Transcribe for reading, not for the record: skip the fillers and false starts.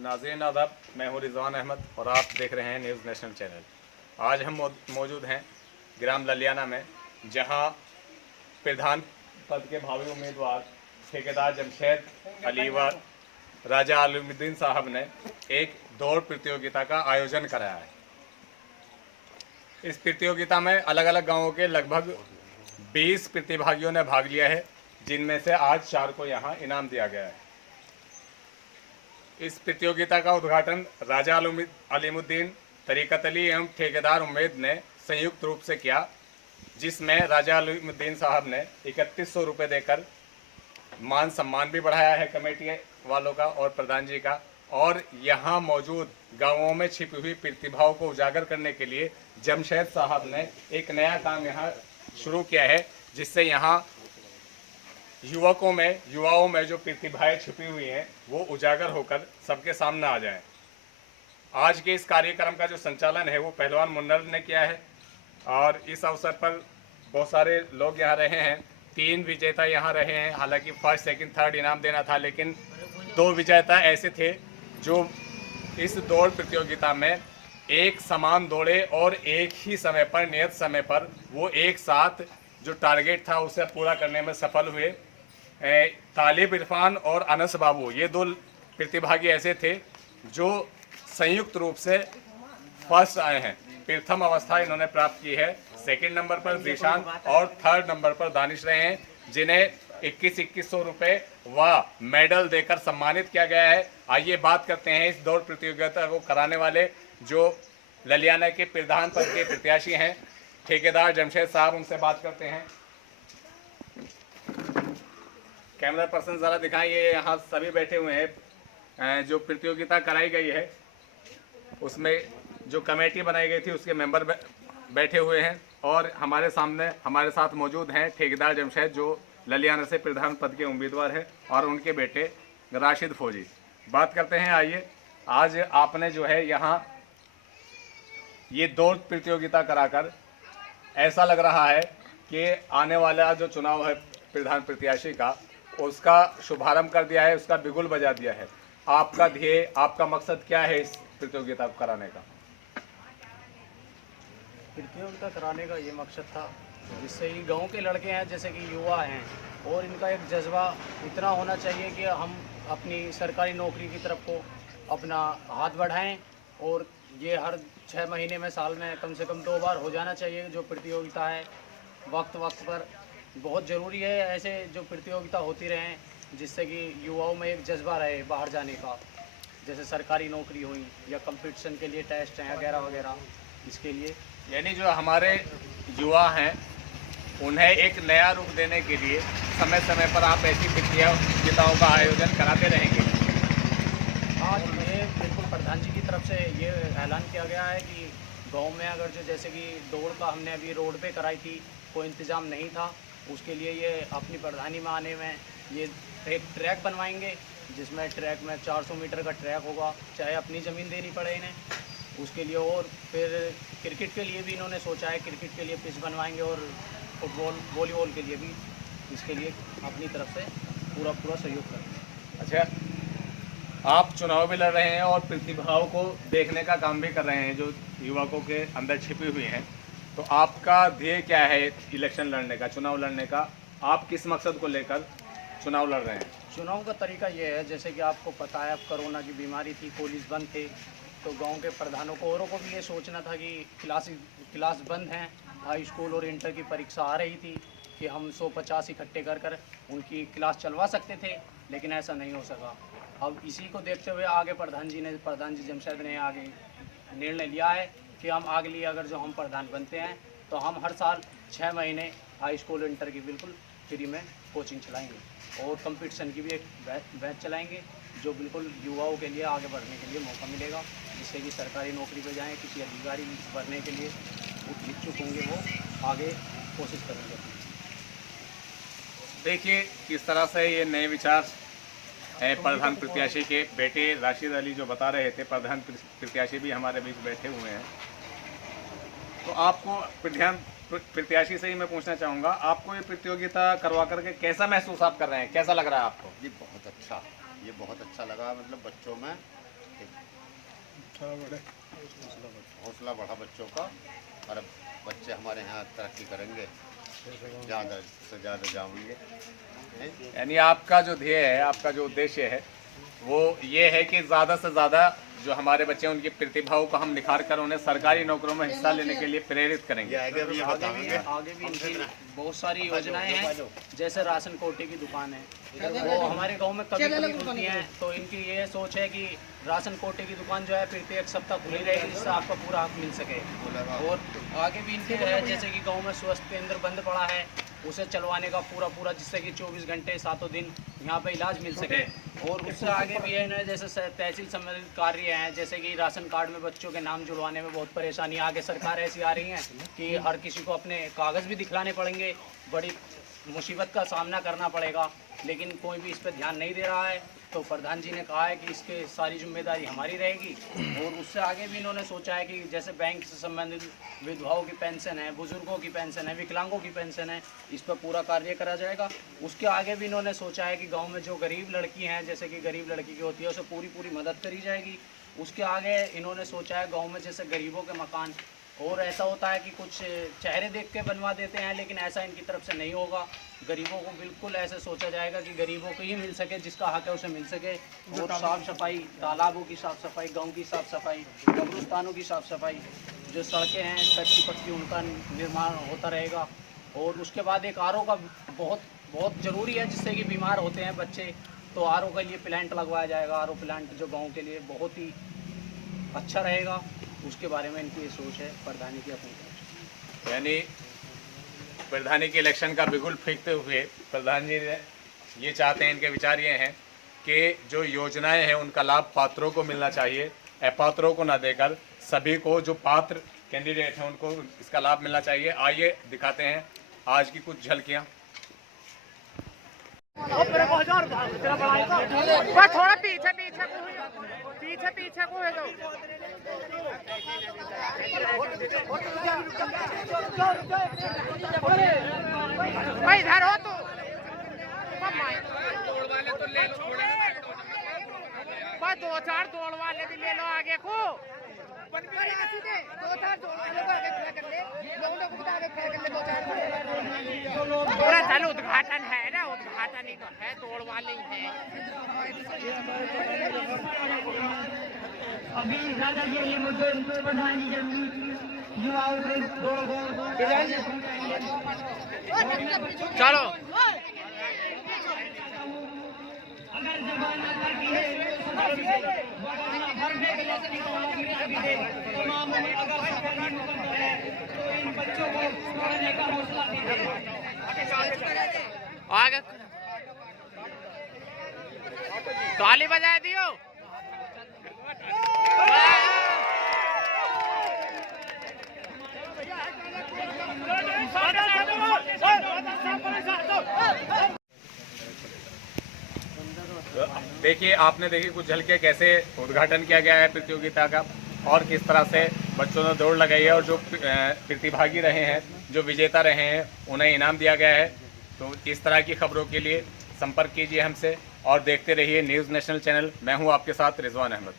नाज़रीन आदाब, मैं हूँ रिजवान अहमद और आप देख रहे हैं न्यूज़ नेशनल चैनल। आज हम मौजूद हैं ग्राम ललियाना में, जहां प्रधान पद के भावी उम्मीदवार ठेकेदार जमशेद अली व राजा आलमुद्दीन साहब ने एक दौड़ प्रतियोगिता का आयोजन कराया है। इस प्रतियोगिता में अलग अलग गांवों के लगभग 20 प्रतिभागियों ने भाग लिया है, जिनमें से आज 4 को यहां इनाम दिया गया है। इस प्रतियोगिता का उद्घाटन राजा आलिमुद्दीन, तरीकत अली एवं ठेकेदार उम्मेद ने संयुक्त रूप से किया, जिसमें राजा आलिमुद्दीन साहब ने 3100 रुपये देकर मान सम्मान भी बढ़ाया है कमेटी वालों का और प्रधान जी का। और यहाँ मौजूद गांवों में छिपी हुई प्रतिभाओं को उजागर करने के लिए जमशेद साहब ने एक नया काम यहाँ शुरू किया है, जिससे यहाँ युवाओं में जो प्रतिभाएं छिपी हुई हैं वो उजागर होकर सबके सामने आ जाएं। आज के इस कार्यक्रम का जो संचालन है वो पहलवान मुन्नर ने किया है और इस अवसर पर बहुत सारे लोग यहाँ रहे हैं। 3 विजेता यहाँ रहे हैं। हालांकि फर्स्ट, सेकंड, थर्ड इनाम देना था, लेकिन 2 विजेता ऐसे थे जो इस दौड़ प्रतियोगिता में एक समान दौड़े और एक ही समय पर, नियत समय पर वो एक साथ जो टारगेट था उसे पूरा करने में सफल हुए। तालिब इरफान और अनस बाबू, ये 2 प्रतिभागी ऐसे थे जो संयुक्त रूप से फर्स्ट आए हैं। प्रथम अवस्था इन्होंने प्राप्त की है। सेकंड नंबर पर जीशान और थर्ड नंबर पर दानिश रहे हैं, जिन्हें 2100 रुपये व मेडल देकर सम्मानित किया गया है। आइए बात करते हैं इस दौड़ प्रतियोगिता को कराने वाले जो ललियाना के प्रधान पद के प्रत्याशी हैं, ठेकेदार जमशेद साहब, उनसे बात करते हैं। कैमरा पर्सन ज़रा दिखाइए, यहाँ सभी बैठे हुए हैं। जो प्रतियोगिता कराई गई है उसमें जो कमेटी बनाई गई थी उसके मेंबर बैठे हुए हैं और हमारे साथ मौजूद हैं ठेकेदार जमशेद, जो ललियाना से प्रधान पद के उम्मीदवार हैं, और उनके बेटे राशिद फौजी। बात करते हैं। आइए, आज आपने जो है यहाँ ये दौड़ प्रतियोगिता कराकर ऐसा लग रहा है कि आने वाला जो चुनाव है प्रधान प्रत्याशी का, उसका शुभारंभ कर दिया है, उसका बिगुल बजा दिया है। आपका ध्येय, आपका मकसद क्या है इस प्रतियोगिता को कराने का? प्रतियोगिता कराने का ये मकसद था जिससे ये गांव के लड़के हैं, जैसे कि युवा हैं, और इनका एक जज्बा इतना होना चाहिए कि हम अपनी सरकारी नौकरी की तरफ को अपना हाथ बढ़ाएं। और ये हर 6 महीने में, साल में कम से कम 2 बार हो जाना चाहिए जो प्रतियोगिता है, वक्त पर। बहुत ज़रूरी है ऐसे जो प्रतियोगिता होती रहें, जिससे कि युवाओं में एक जज्बा रहे बाहर जाने का, जैसे सरकारी नौकरी हुई या कंपटीशन के लिए टेस्ट हैं वगैरह वगैरह। इसके लिए यानी जो हमारे युवा हैं उन्हें एक नया रूप देने के लिए समय समय पर आप ऐसी प्रतियोगिताओं का आयोजन कराते रहेंगे। आज ये बिल्कुल प्रधान जी की तरफ से ये ऐलान किया गया है कि गांव में अगर जो जैसे कि दौड़ का हमने अभी रोड पे कराई थी, कोई इंतज़ाम नहीं था, उसके लिए ये अपनी प्रधानी में आने में ये एक ट्रैक बनवाएंगे, जिसमें ट्रैक में 400 मीटर का ट्रैक होगा, चाहे अपनी ज़मीन देनी पड़े इन्हें उसके लिए। और फिर क्रिकेट के लिए भी इन्होंने सोचा है, क्रिकेट के लिए पिच बनवाएंगे और फुटबॉल, वॉलीबॉल के लिए भी इसके लिए अपनी तरफ से पूरा सहयोग करेंगे। अच्छा, आप चुनाव भी लड़ रहे हैं और प्रतिभाओं को देखने का काम भी कर रहे हैं जो युवकों के अंदर छिपी हुई हैं, तो आपका ध्येय क्या है इलेक्शन लड़ने का, चुनाव लड़ने का? आप किस मकसद को लेकर चुनाव लड़ रहे हैं? चुनाव का तरीका ये है, जैसे कि आपको पता है अब कोरोना की बीमारी थी, कॉलेज बंद थे, तो गांव के प्रधानों को, औरों को भी ये सोचना था कि क्लास बंद हैं, हाई स्कूल और इंटर की परीक्षा आ रही थी कि हम 150 इकट्ठे कर उनकी क्लास चलवा सकते थे, लेकिन ऐसा नहीं हो सका। अब इसी को देखते हुए आगे प्रधान जी जमशेद ने आगे निर्णय लिया है कि हम आगे लिए अगर जो हम प्रधान बनते हैं तो हम हर साल 6 महीने हाई स्कूल इंटर की बिल्कुल फ्री में कोचिंग चलाएंगे और कंपटीशन की भी एक बैच चलाएंगे, जो बिल्कुल युवाओं के लिए आगे बढ़ने के लिए मौका मिलेगा, जिससे कि सरकारी नौकरी पे जाएं, किसी अधिकारी बनने के लिए इच्छुक होंगे वो आगे कोशिश करेंगे। देखिए किस तरह से ये नए विचार प्रधान प्रत्याशी के बेटे राशिद अली जो बता रहे थे, प्रधान प्रत्याशी भी हमारे बीच बैठे हुए हैं। तो आपको प्रधान प्रत्याशी से ही मैं पूछना चाहूँगा, आपको ये प्रतियोगिता करवा करके कैसा महसूस आप कर रहे हैं, कैसा लग रहा है आपको? ये बहुत अच्छा लगा। मतलब बच्चों में थे। हौसला बढ़ा बच्चों का, और अब बच्चे हमारे यहाँ तरक्की करेंगे, ज़्यादा से ज़्यादा जाएंगे। यानी आपका जो ध्येय है, आपका जो उद्देश्य है, वो ये है कि ज़्यादा से ज़्यादा जो हमारे बच्चे हैं उनकी प्रतिभाओं को हम निखार कर उन्हें सरकारी नौकरियों में हिस्सा लेने के लिए प्रेरित करेंगे। आगे भी इनकी बहुत सारी योजनाएं हैं, जैसे राशन कोटे की दुकान है, वो हमारे गांव में कभी कभी खुलती हैं, तो इनकी ये सोच है कि राशन कोटे की दुकान जो है प्रत्येक सप्ताह खुली रहेगी, जिससे आपका पूरा हक मिल सके। और आगे भी इनके है, जैसे कि गांव में स्वास्थ्य केंद्र बंद पड़ा है, उसे चलवाने का पूरा जिससे कि 24 घंटे 7 दिन यहाँ पे इलाज मिल सके। और उससे आगे भी है ना, जैसे तहसील संबंधित कार्य हैं, जैसे कि राशन कार्ड में बच्चों के नाम जुड़वाने में बहुत परेशानी, आगे सरकार ऐसी आ रही है कि हर किसी को अपने कागज़ भी दिखलाने पड़ेंगे, बड़ी मुसीबत का सामना करना पड़ेगा, लेकिन कोई भी इस पर ध्यान नहीं दे रहा है। तो प्रधान जी ने कहा है कि इसके सारी जिम्मेदारी हमारी रहेगी। और उससे आगे भी इन्होंने सोचा है कि जैसे बैंक से संबंधित विधवाओं की पेंशन है, बुजुर्गों की पेंशन है, विकलांगों की पेंशन है, इस पर पूरा कार्य करा जाएगा। उसके आगे भी इन्होंने सोचा है कि गांव में जो गरीब लड़की हैं, जैसे कि गरीब लड़की की होती है, उसे पूरी मदद करी जाएगी। उसके आगे इन्होंने सोचा है गाँव में जैसे गरीबों के मकान, और ऐसा होता है कि कुछ चेहरे देख के बनवा देते हैं, लेकिन ऐसा इनकी तरफ से नहीं होगा। गरीबों को बिल्कुल ऐसे सोचा जाएगा कि गरीबों को ही मिल सके, जिसका हक है उसे मिल सके। और साफ़ सफाई, तालाबों की साफ़ सफाई, गांव की साफ़ सफाई, कब्रिस्तानों की साफ़ सफाई, जो सड़कें हैं कच्ची पक्की, उनका निर्माण होता रहेगा। और उसके बाद एक आरओ का बहुत ज़रूरी है, जिससे कि बीमार होते हैं बच्चे, तो आरओ के लिए प्लांट लगवाया जाएगा। आरओ प्लांट जो गाँव के लिए बहुत ही अच्छा रहेगा, उसके बारे में इनकी ये सोच है प्रधानी की अपनी। यानी प्रधानी के इलेक्शन का बिगुल फेंकते हुए प्रधान जी ने ये चाहते हैं, इनके विचार ये हैं कि जो योजनाएं हैं उनका लाभ पात्रों को मिलना चाहिए, अपात्रों को ना देकर सभी को, जो पात्र कैंडिडेट हैं उनको इसका लाभ मिलना चाहिए। आइए दिखाते हैं आज की कुछ झलकियाँ। थोड़ा पीछे को है भाई, इधर हो तो बस 2-4 दौड़ वाले भी ले लो आगे को, 2-4 दौड़ वाले को आगे खड़ा कर ले, पूरा जल उद्घाटन है ना, उद्घाटन ही तो है, दौड़ वाले ही है। अभी ज्यादा ये मुद्दे बढ़ानी जरूरी युवाओं से चलो अगर जमाना तमाम अगर है तो इन बच्चों को पढ़ने का हौसला आगे ताली बजा दियो। देखिए, आपने देखी कुछ झलके कैसे उद्घाटन किया गया है प्रतियोगिता का, और किस तरह से बच्चों ने दौड़ लगाई है, और जो प्रतिभागी रहे हैं, जो विजेता रहे हैं, उन्हें इनाम दिया गया है। तो इस तरह की खबरों के लिए संपर्क कीजिए हमसे और देखते रहिए न्यूज़ नेशनल चैनल। मैं हूं आपके साथ रिजवान अहमद।